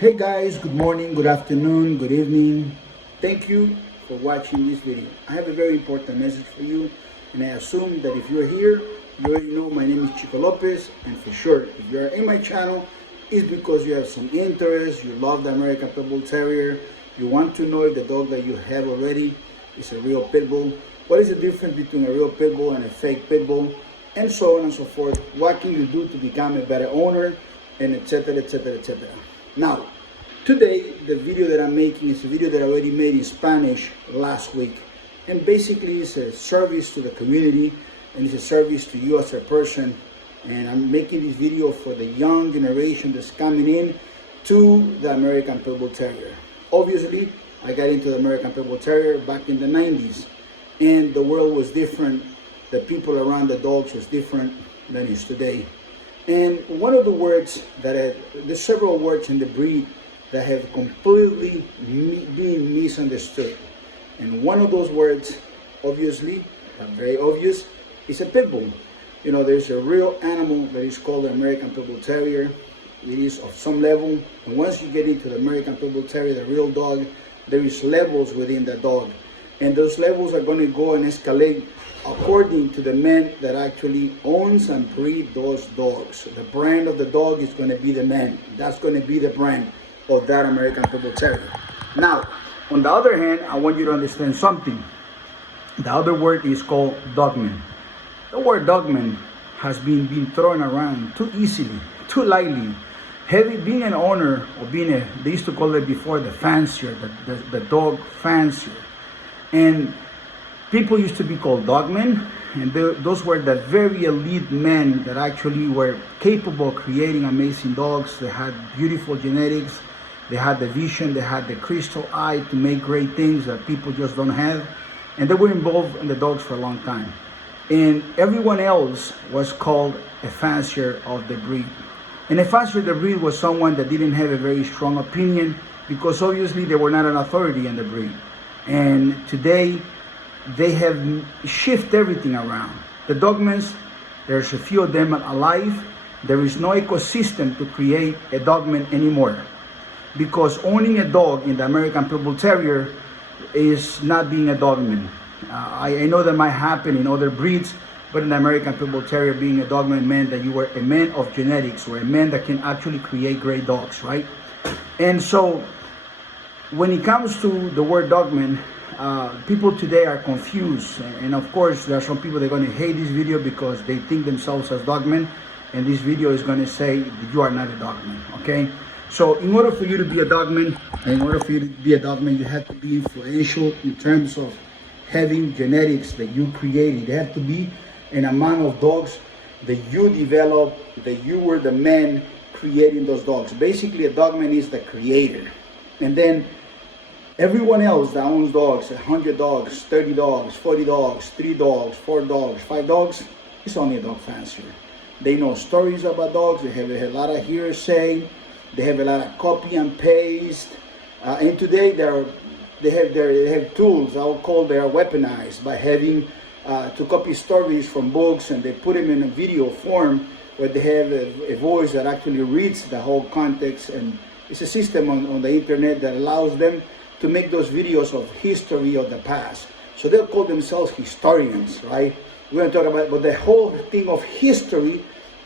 Hey guys, good morning, good afternoon, good evening. Thank you for watching this video. I have a very important message for you, and I assume that if you're here, you already know my name is Chico Lopez, and for sure, if you're in my channel, it's because you have some interest, you love the American Pitbull Terrier, you want to know if the dog that you have already is a real Pitbull, what is the difference between a real Pitbull and a fake Pitbull, and so on and so forth. What can you do to become a better owner, and etc, etc, etc. Now, today, the video that I'm making is a video that I already made in Spanish last week. And basically, it's a service to the community, and it's a service to you as a person. And I'm making this video for the young generation that's coming in to the American Pitbull Terrier. Obviously, I got into the American Pitbull Terrier back in the 90s. And the world was different. The people around the dogs was different than it is today. And one of the words that there's several words in the breed that have completely been misunderstood. And one of those words, obviously, very obvious, is a pit bull. You know, there's a real animal that is called the American Pitbull Terrier. It is of some level. And once you get into the American Pitbull Terrier, the real dog, there is levels within the dog. And those levels are going to go and escalate according to the man that actually owns and breeds those dogs. The brand of the dog is going to be the man. That's going to be the brand of that American Pitbull Terrier. Now, on the other hand, I want you to understand something. The other word is called Dogman. The word Dogman has been thrown around too easily, too lightly. Being an owner, or they used to call it before the fancier, the dog fancier. And people used to be called dogmen, and those were the very elite men that actually were capable of creating amazing dogs. They had beautiful genetics, they had the vision, they had the crystal eye to make great things that people just don't have, and they were involved in the dogs for a long time. And everyone else was called a fancier of the breed. And a fancier of the breed was someone that didn't have a very strong opinion, because obviously they were not an authority in the breed. And today, they have shifted everything around. The Dogmans, there's a few of them alive. There is no ecosystem to create a Dogman anymore, because owning a dog in the American Pitbull Terrier is not being a Dogman. I know that might happen in other breeds, but in the American Pitbull Terrier, being a Dogman meant that you were a man of genetics, or a man that can actually create great dogs, right? And so, when it comes to the word Dogman, people today are confused, and of course there are some people that are going to hate this video because they think themselves as dogmen, and this video is going to say that you are not a dogman. Okay, so in order for you to be a dogman, you have to be influential in terms of having genetics that you created. There have to be an amount of dogs that you developed, that you were the man creating those dogs. Basically, a dogman is the creator, and then everyone else that owns dogs, 100 dogs, 30 dogs, 40 dogs, 3 dogs, 4 dogs, 5 dogs, is only a dog fancier. They know stories about dogs, they have a lot of hearsay, they have a lot of copy and paste, and today they have tools, I would call they are weaponized, by having to copy stories from books, and they put them in a video form where they have a voice that actually reads the whole context, and it's a system on the internet that allows them to make those videos of history of the past. So they'll call themselves historians, right? We're going to talk about, but the whole thing of history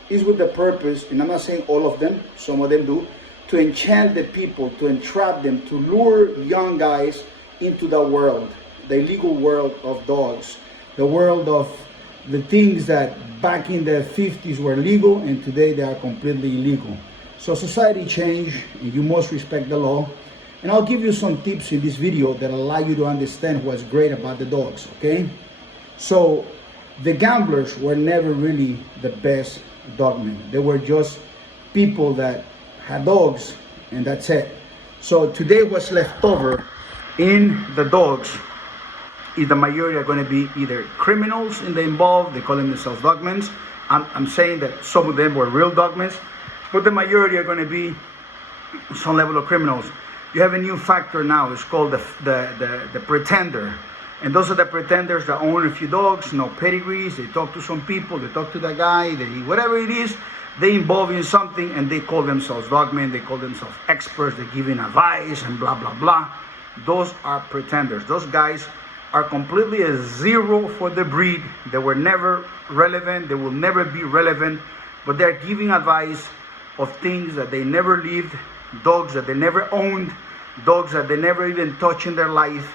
is with the purpose, and I'm not saying all of them, some of them do, to enchant the people, to entrap them, to lure young guys into the world, the illegal world of dogs, the world of the things that back in the 50s were legal, and today they are completely illegal. So society changed, and you must respect the law. And I'll give you some tips in this video that allow you to understand what's great about the dogs, okay? So, the gamblers were never really the best dogmen. They were just people that had dogs, and that's it. So, today what's left over in the dogs is the majority are going to be either criminals in the involved, they call themselves dogmens. I'm saying that some of them were real dogmens, but the majority are going to be some level of criminals. You have a new factor now, it's called the pretender. And those are the pretenders that own a few dogs, no pedigrees, they talk to some people, they talk to the guy, whatever it is, they involve in something and they call themselves dogmen, they call themselves experts, they're giving advice and blah, blah, blah. Those are pretenders. Those guys are completely a zero for the breed. They were never relevant, they will never be relevant, but they're giving advice of things that they never lived, dogs that they never owned, dogs that they never even touched in their life.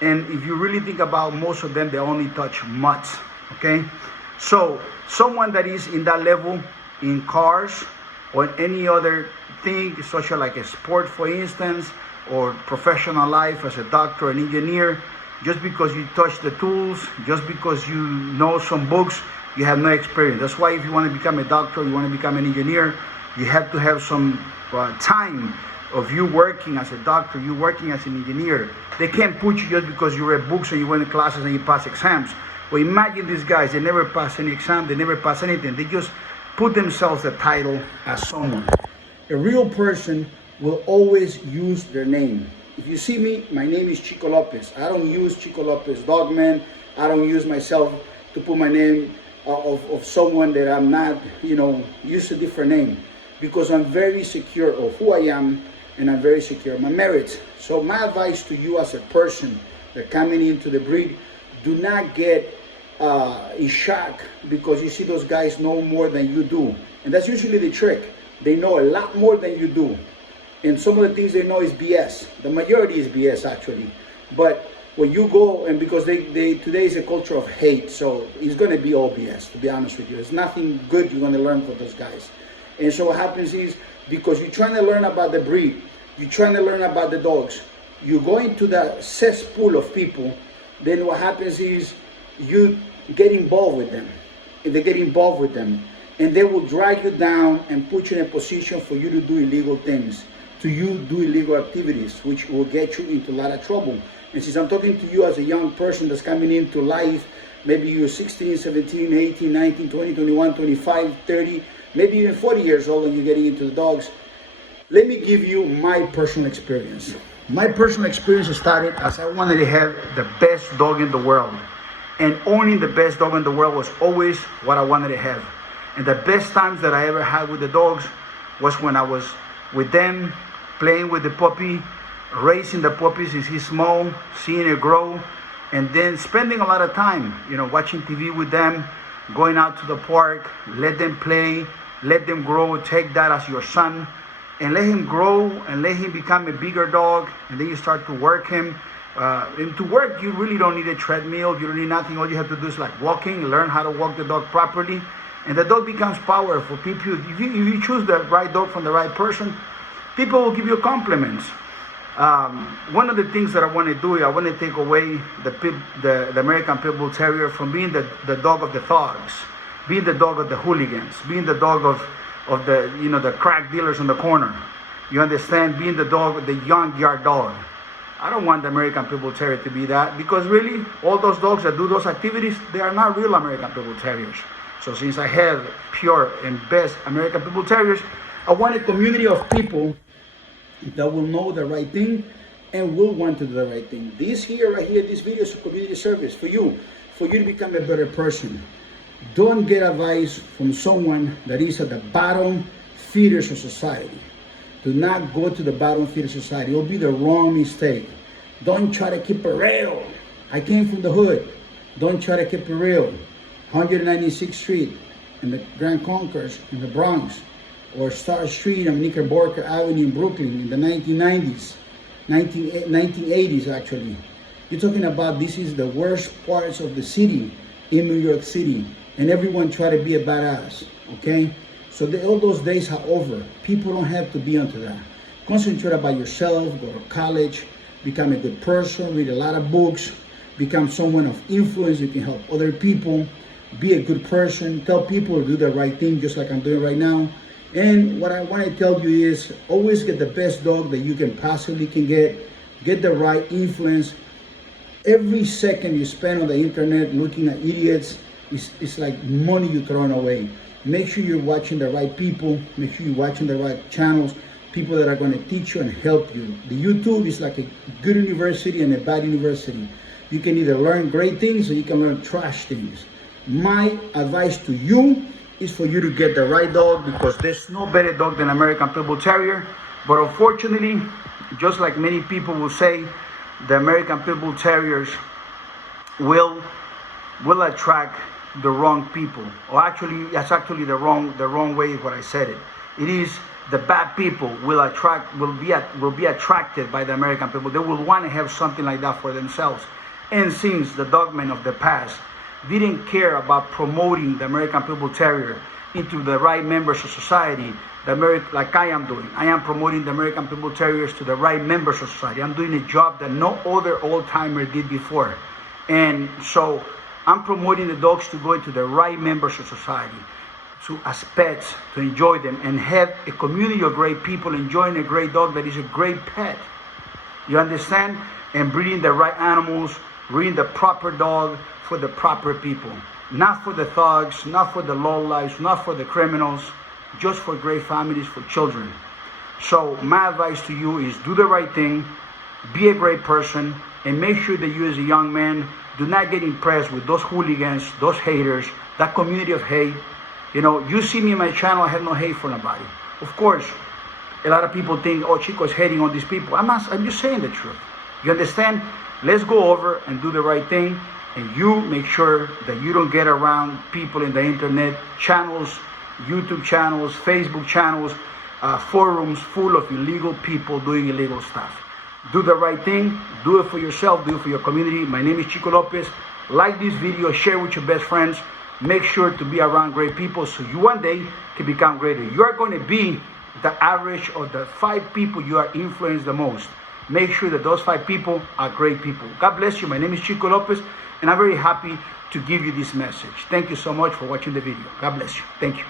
And if you really think about, most of them, they only touch mutts, okay? So someone that is in that level in cars or any other thing, such as like a sport, for instance, or professional life as a doctor, an engineer, just because you touch the tools, just because you know some books, you have no experience. That's why if you want to become a doctor, you want to become an engineer, you have to have some time of you working as a doctor, you working as an engineer. They can't put you just because you read books and you went to classes and you pass exams. Well, imagine these guys, they never pass any exam, they never pass anything. They just put themselves the title as someone. A real person will always use their name. If you see me, my name is Chico Lopez. I don't use Chico Lopez Dogman. I don't use myself to put my name of someone that I'm not, use a different name. Because I'm very secure of who I am, and I'm very secure of my merits. So my advice to you as a person that coming into the breed, do not get in shock because you see those guys know more than you do. And that's usually the trick. They know a lot more than you do. And some of the things they know is BS. The majority is BS actually. But when you go, and because today is a culture of hate, so it's going to be all BS, to be honest with you. There's nothing good you're going to learn from those guys. And so what happens is, because you're trying to learn about the breed, you're trying to learn about the dogs, you go into the cesspool of people, then what happens is you get involved with them. And they get involved with them. And they will drag you down and put you in a position for you to do illegal things, to you do illegal activities, which will get you into a lot of trouble. And since I'm talking to you as a young person that's coming into life, maybe you're 16, 17, 18, 19, 20, 21, 25, 30, maybe even 40 years old and you're getting into the dogs, let me give you my personal experience. My personal experience started as I wanted to have the best dog in the world. And owning the best dog in the world was always what I wanted to have. And the best times that I ever had with the dogs was when I was with them, playing with the puppy, raising the puppy since he's small, seeing it grow, and then spending a lot of time, watching TV with them, going out to the park, let them play, let them grow, take that as your son, and let him grow and let him become a bigger dog, and then you start to work him. And to work, you really don't need a treadmill, you don't need nothing. All you have to do is like walking, learn how to walk the dog properly, and the dog becomes powerful. People, if you choose the right dog from the right person, people will give you compliments. One of the things that I want to do, I want to take away the American Pitbull Terrier from being the dog of the thugs, being the dog of the hooligans, being the dog of the the crack dealers on the corner. You understand? Being the dog of the young yard dog. I don't want the American Pitbull Terrier to be that, because really all those dogs that do those activities, they are not real American Pitbull Terriers. So since I have pure and best American Pitbull Terriers, I want a community of people that will know the right thing and will want to do the right thing. This video is a community service for you to become a better person. Don't get advice from someone that is at the bottom feeders of society. Do not go to the bottom feeder society. It will be the wrong mistake. Don't try to keep it real. I came from the hood. Don't try to keep it real. 196th Street in the Grand Concourse in the Bronx, or Star Street on Knickerbocker Avenue in Brooklyn in the 1990s, 1980s actually. You're talking about this is the worst parts of the city in New York City, and everyone try to be a badass, okay? So all those days are over. People don't have to be onto that. Concentrate about yourself, go to college, become a good person, read a lot of books, become someone of influence. You can help other people, be a good person, tell people to do the right thing, just like I'm doing right now. And what I want to tell you is always get the best dog that you can possibly get the right influence. Every second you spend on the internet looking at idiots, it's like money you're throwing away. Make sure you're watching the right people. Make sure you're watching the right channels, people that are going to teach you and help you. The YouTube is like a good university and a bad university. You can either learn great things or you can learn trash things. My advice to you is for you to get the right dog, because there's no better dog than American Pitbull Terrier. But unfortunately, just like many people will say, the American Pitbull Terriers will attract the wrong people. Or actually, that's actually the wrong way what I said it. It is the bad people will be attracted by the American Pitbull. They will want to have something like that for themselves. And since the Dogman of the past didn't care about promoting the American Pitbull Terrier into the right members of society, like I am doing. I am promoting the American Pitbull Terriers to the right members of society. I'm doing a job that no other old-timer did before. And so I'm promoting the dogs to go into the right members of society, as pets, to enjoy them, and have a community of great people enjoying a great dog that is a great pet. You understand? And breeding the right animals, breeding the proper dog for the proper people. Not for the thugs, not for the lowlifes, not for the criminals, just for great families, for children. So my advice to you is do the right thing, be a great person, and make sure that you as a young man do not get impressed with those hooligans, those haters, that community of hate. You know, you see me in my channel, I have no hate for nobody. Of course, a lot of people think, oh, Chico's hating on these people. I'm just saying the truth. You understand? Let's go over and do the right thing, and you make sure that you don't get around people in the internet, channels, YouTube channels, Facebook channels, forums full of illegal people doing illegal stuff. Do the right thing, do it for yourself, do it for your community. My name is Chico Lopez. Like this video, share with your best friends. Make sure to be around great people so you one day can become greater. You are going to be the average of the 5 people you are influenced the most. Make sure that those 5 people are great people. God bless you. My name is Chico Lopez, and I'm very happy to give you this message. Thank you so much for watching the video. God bless you. Thank you.